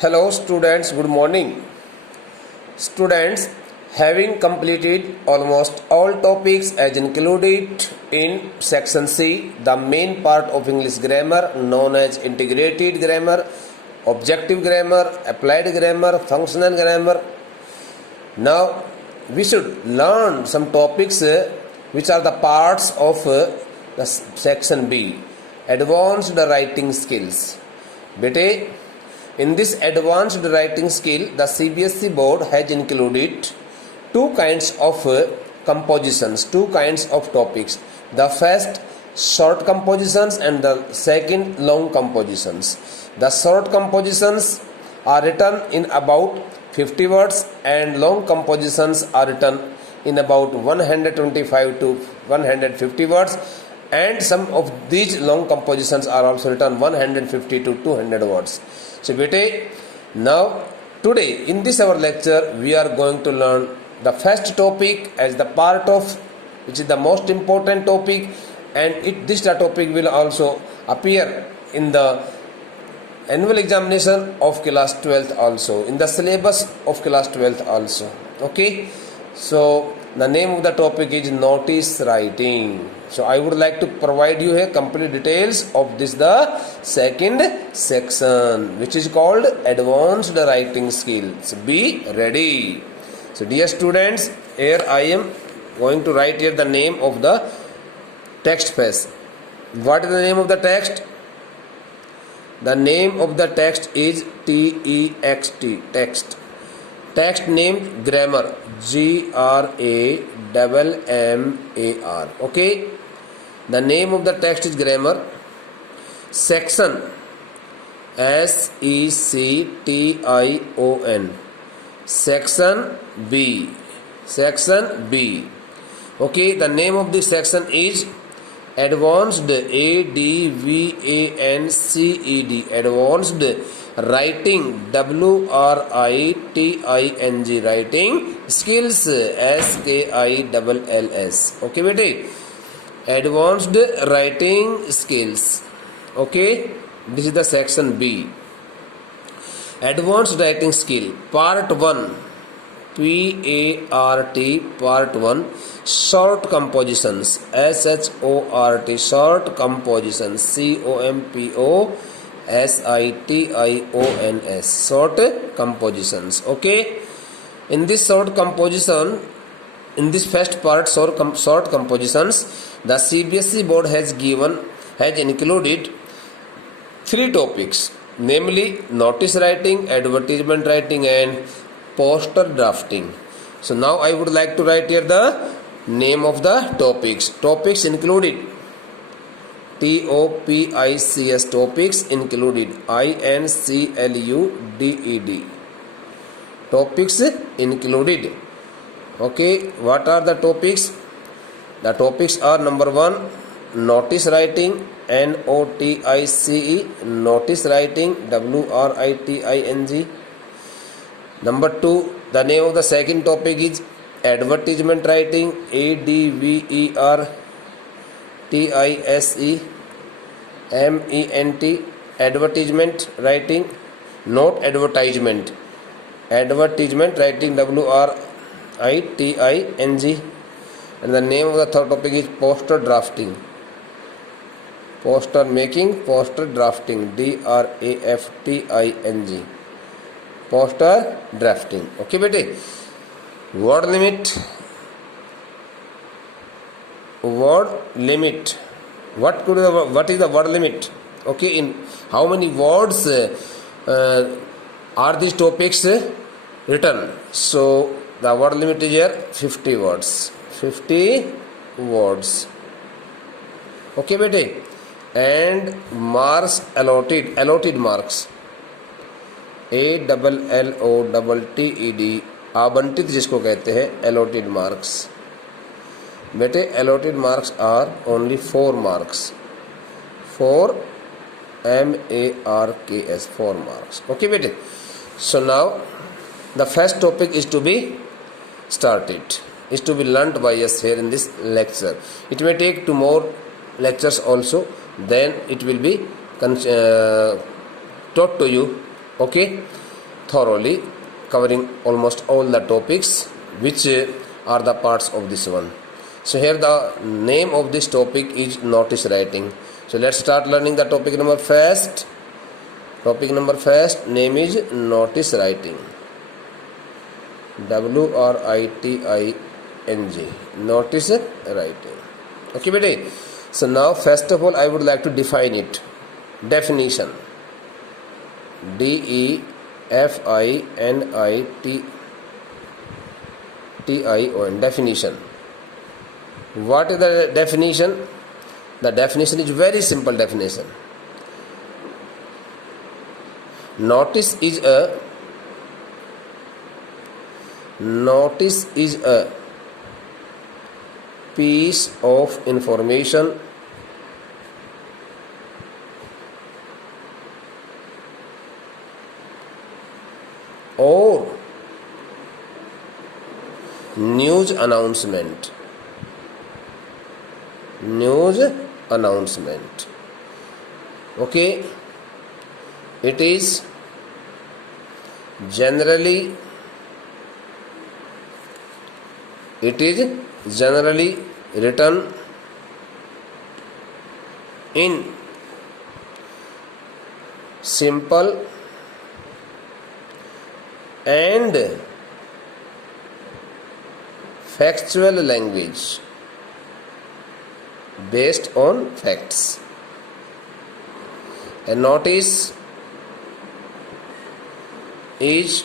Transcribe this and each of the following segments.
Hello students, good morning. Students, having completed almost all topics as included in section C, the main part of English grammar known as integrated grammar, objective grammar, applied grammar, functional grammar. Now we should learn some topics which are the parts of the section B, advanced writing skills. Bete, in this advanced writing skill, the CBSE board has included two kinds of compositions, two kinds of topics. The first, short compositions, and the second, long compositions. The short compositions are written in about 50 words and long compositions are written in about 125 to 150 words, and some of these long compositions are also written 150 to 200 words. So bete, now today in this our lecture we are going to learn the first topic as the part of which is the most important topic, and this topic will also appear in the annual examination of class 12th also, in the syllabus of class 12th also. Okay, so the name of the topic is notice writing. So I would like to provide you here complete details of this, the second section, which is called advanced writing skills. Be ready. So dear students, here I am going to write here the name of the text first. What is the name of the text? The name of the text is text, text. Text name grammar, GRAMMAR. Okay, the name of the text is grammar. Section, SECTION. Section B. Section B. Okay, the name of this section is advanced, ADVANCED, advanced writing, WRITING, writing skills, SKILLS. Okay bete, advanced writing skills. Okay, this is the section B. Advanced writing skill, part 1, PART, part 1, short compositions, SHORT, short compositions, COMPOSITIONS, short compositions. Okay, in this short composition, in this first part, short compositions, the CBSE board has included three topics, namely notice writing, advertisement writing, and poster drafting. So now I would like to write here the name of the topics. Topics included, TOPICS, topics included, INCLUDED, topics included. Okay, what are the topics? The topics are: number 1, notice writing, NOTICE, notice writing, WRITING. Number 2, the name of the second topic is advertisement writing, ADVERTISEMENT, advertisement writing, not advertisement, advertisement writing, WRITING. And the name of the third topic is poster drafting, poster making, poster drafting, DRAFTING, poster drafting. Okay bete, word limit, word limit. What is the word limit? Okay, in how many words are these topics written? So the word limit is here 50 words. 50 words. Okay bete, and marks allotted marks, ALLOTTED, आवंटित जिसको कहते हैं, allotted marks. बेटे allotted marks are only 4 marks, 4 MARKS, 4 marks. Okay bete, so now the first topic is to be started, is to be learnt by us here in this lecture. It may take 2 more lectures also, then it will be taught to you. Okay, thoroughly, covering almost all the topics which are the parts of this one. So here the name of this topic is notice writing. So let's start learning the topic number first. Topic number first name is notice writing. WRITING. Notice writing. Okay, bete. So now first of all I would like to define it. Definition. DEFINITION. Definition. What is the definition? The definition is very simple definition. Notice is a piece of information or news announcement. Okay, it is generally written in simple and factual language based on facts. A notice is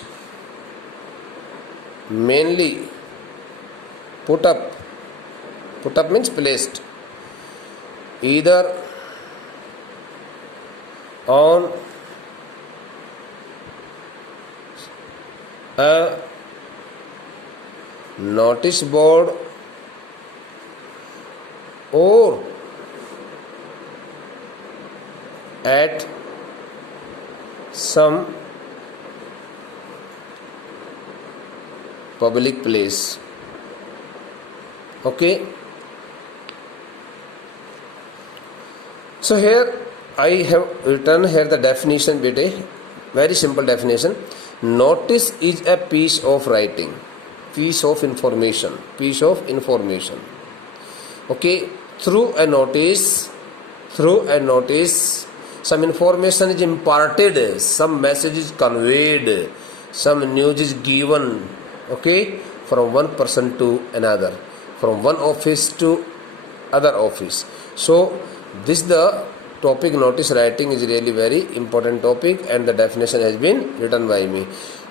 mainly put up means placed, either on a notice board or at some public place. Okay, so here I have written here the definition, bete. Very simple definition. Notice is a piece of writing, piece of information. Okay, through a notice some information is imparted, some message is conveyed, some news is given, okay, from one person to another, from one office to other office. So this the topic notice writing is really very important topic, and the definition has been written by me.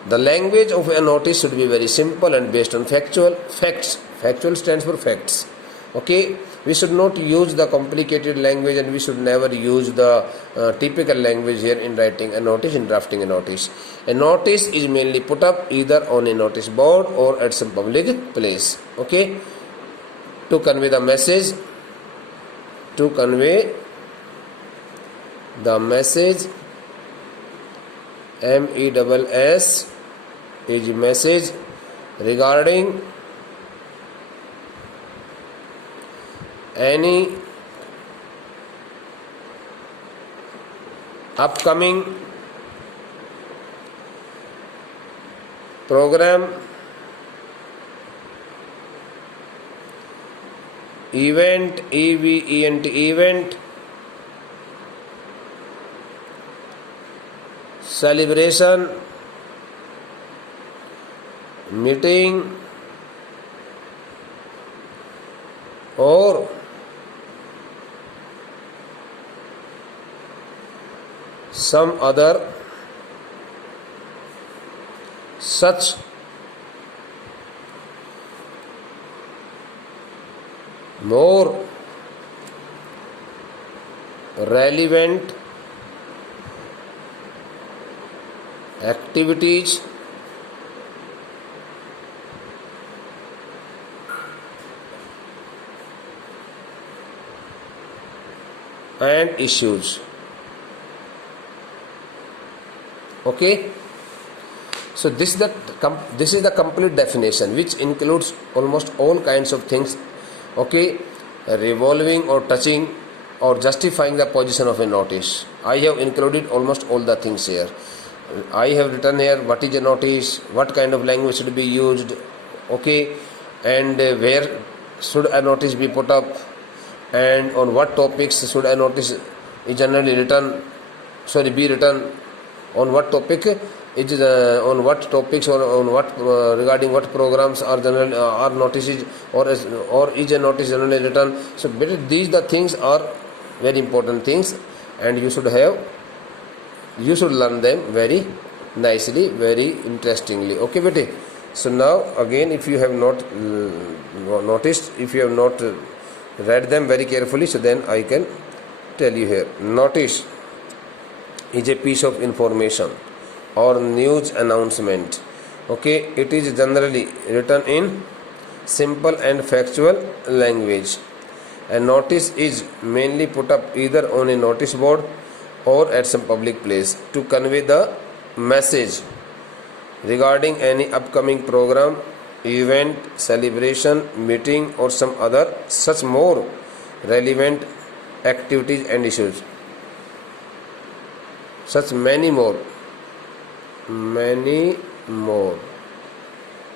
The language of a notice should be very simple and based on facts. Factual stands for facts. Okay, we should not use the complicated language, and we should never use the typical language here in writing a notice, in drafting a notice. A notice is mainly put up either on a notice board or at some public place. Okay, to convey the message, MESS is message regarding any upcoming program, event, event, celebration, meeting, or some other such more relevant activities and issues. Okay, so this is the complete definition, which includes almost all kinds of things, okay, revolving or touching or justifying the position of a notice. I have included almost all the things here. I have written here what is a notice, what kind of language should be used, okay, and where should a notice be put up, and on what topics should a notice is generally written, be written, on what topic is on what topics, or on what regarding what programs are general are notices, or is a notice generally written. So these the things are very important things, and you should learn them very nicely, very interestingly. Okay, bete. So now again, if you have not noticed, if you have not read them very carefully, so then I can tell you here. Notice is a piece of information or news announcement. Okay, it is generally written in simple and factual language. A notice is mainly put up either on a notice board or at some public place to convey the message regarding any upcoming program, event, celebration, meeting, or some other such more relevant activities and issues. Such many more,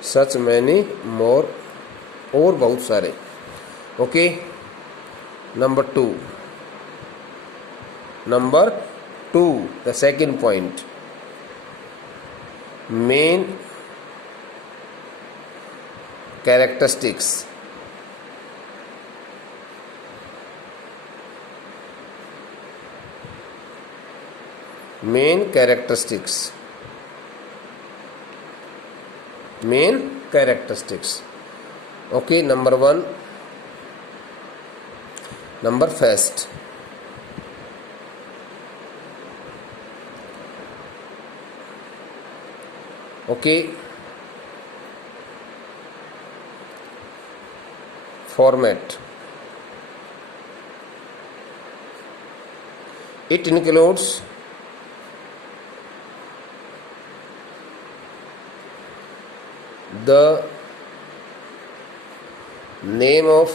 such many more, और बहुत सारे. Okay. Number two, the second point, main characteristics. Main characteristics. Okay, number one, number first. Okay, format. It includes the name of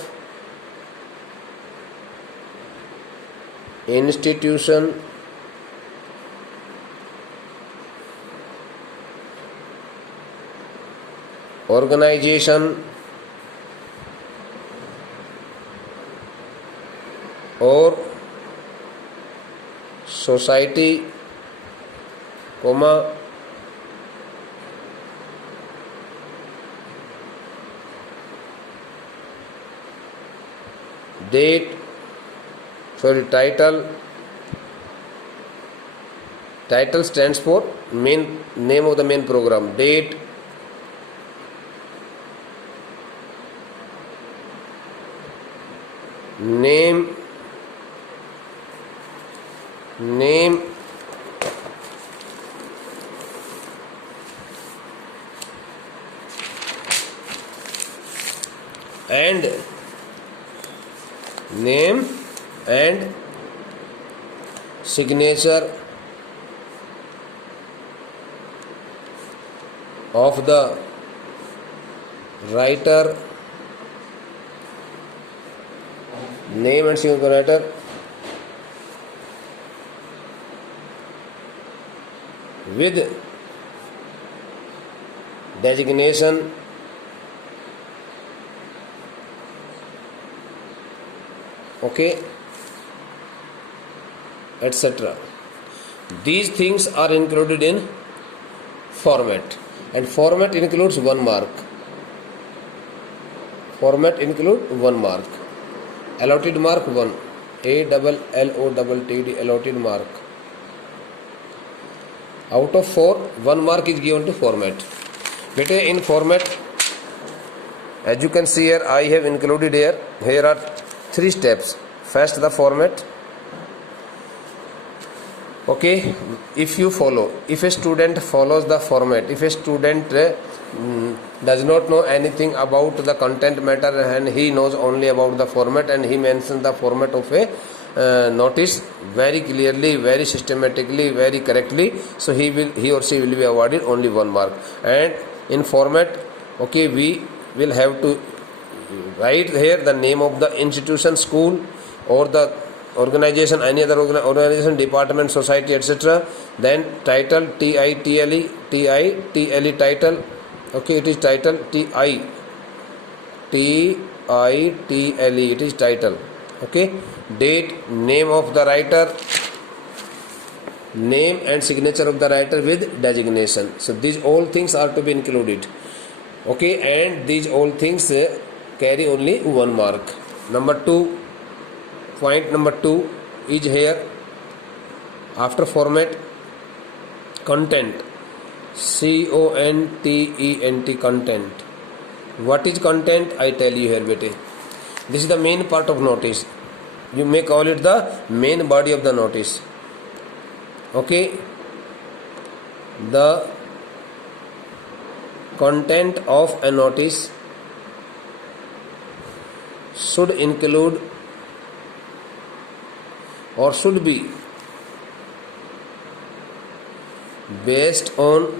institution, organization, or society, comma, title stands for main name of the main program, date, name, and signature of the writer, name and signature of the writer, with designation, okay, etc. These things are included in format, and format includes 1 mark. Allotted mark 1, ALLOTTD, allotted mark. Out of 4, 1 mark is given to format. Bete, in format, as you can see here, I have included here are 3 steps. First, the format. Okay, if a student follows the format, if a student does not know anything about the content matter and he knows only about the format, and he mentions the format of a notice very clearly, very systematically, very correctly, so he or she will be awarded only 1 mark. And in format, okay, we will have to write here the name of the institution, school, or the organization, any other organization, department, society, etc. Then title, title, title. Okay, it is title, title, it is title. Okay, date, name of the writer, name and signature of the writer with designation. So these all things are to be included. Okay, and these all things carry only 1 mark. Number 2, point number 2 is here. After format, content, content, content. What is content? I tell you here, bete. This is the main part of notice. You may call it the main body of the notice. Okay, the content of a notice should include or should be based on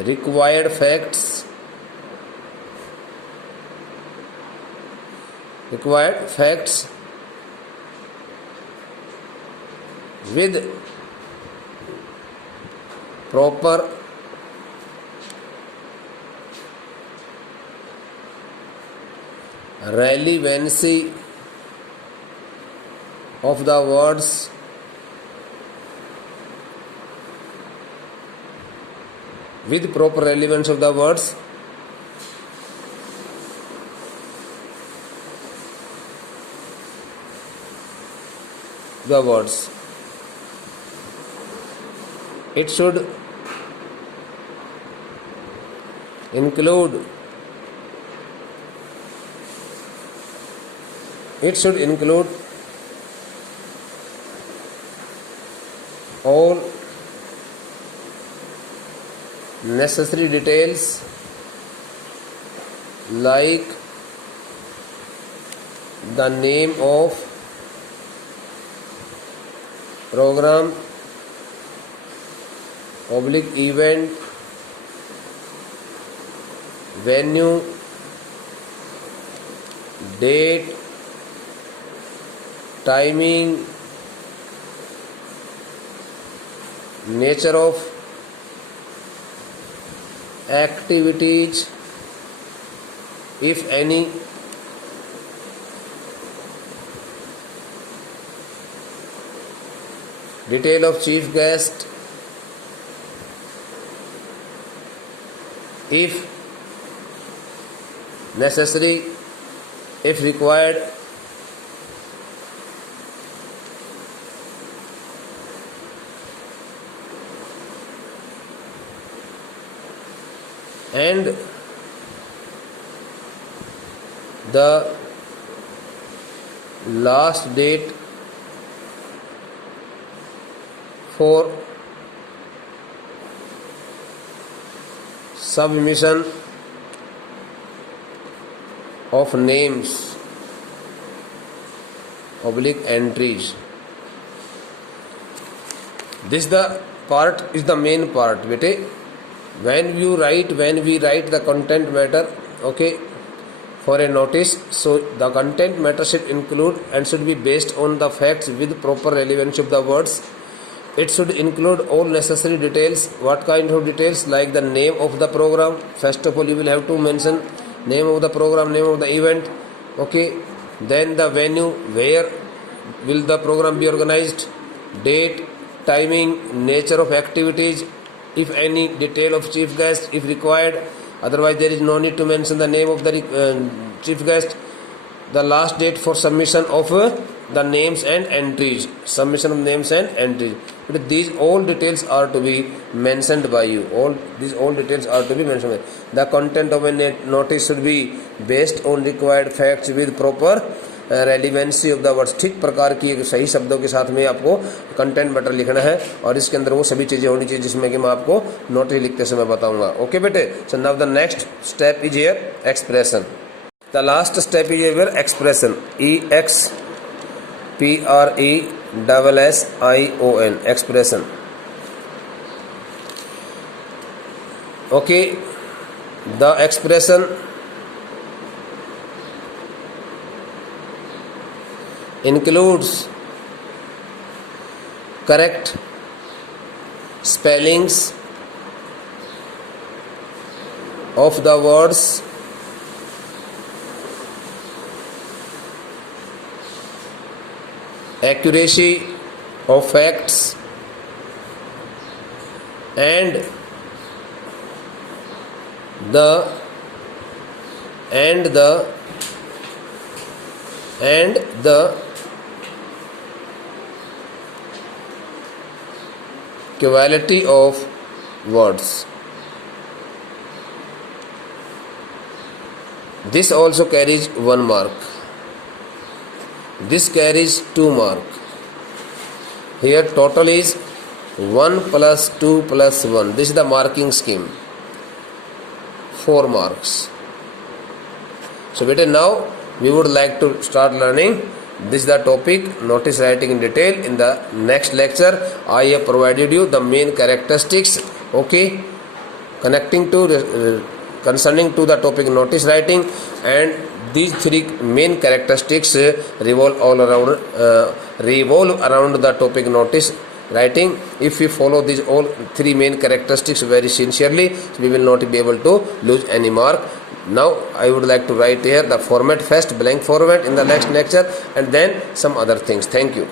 required facts with proper relevancy of the words it should include all necessary details like the name of program, event, venue, date, timing, nature of activities, if any, detail of chief guest, if necessary, if required, and the last date for submission of names /entries. This the part is the main part, bete. When we write the content matter, okay, for a notice, so the content matter should include and should be based on the facts with proper relevance of the words. It should include all necessary details. What kind of details? Like the name of the program. First of all, you will have to mention name of the program, name of the event, okay. Then the venue, where will the program be organized, date, timing, nature of activities, if any, detail of chief guest if required, otherwise there is no need to mention the name of the chief guest, the last date for submission of the names and entries, but these all details are to be mentioned by you. The content of a notice should be based on required facts with proper relevancy of the words. ठीक प्रकार की एक सही शब्दों के साथ में आपको कंटेंट मैटर लिखना है और इसके अंदर वो सभी चीज़ें होनी चाहिए जिसमें कि मैं आपको नोटिस लिखते समय बताऊंगा. ओके बेटे. So now the next step is here expression. The last step is here expression. Presion, expression. Okay, the expression includes correct spellings of the words, accuracy of facts, and the quality of words. This also carries 1 mark. This carries 2 mark. Here total is 1 plus 2 plus 1. This is the marking scheme. 4 marks. So beta, now we would like to start learning. This is the topic notice writing in detail. In the next lecture I have provided you the main characteristics, okay, concerning to the topic notice writing, and these 3 main characteristics revolve around the topic notice writing. If we follow these all 3 main characteristics very sincerely, we will not be able to lose any mark. Now I would like to write here the format first, blank format, in the next lecture, and then some other things. Thank you.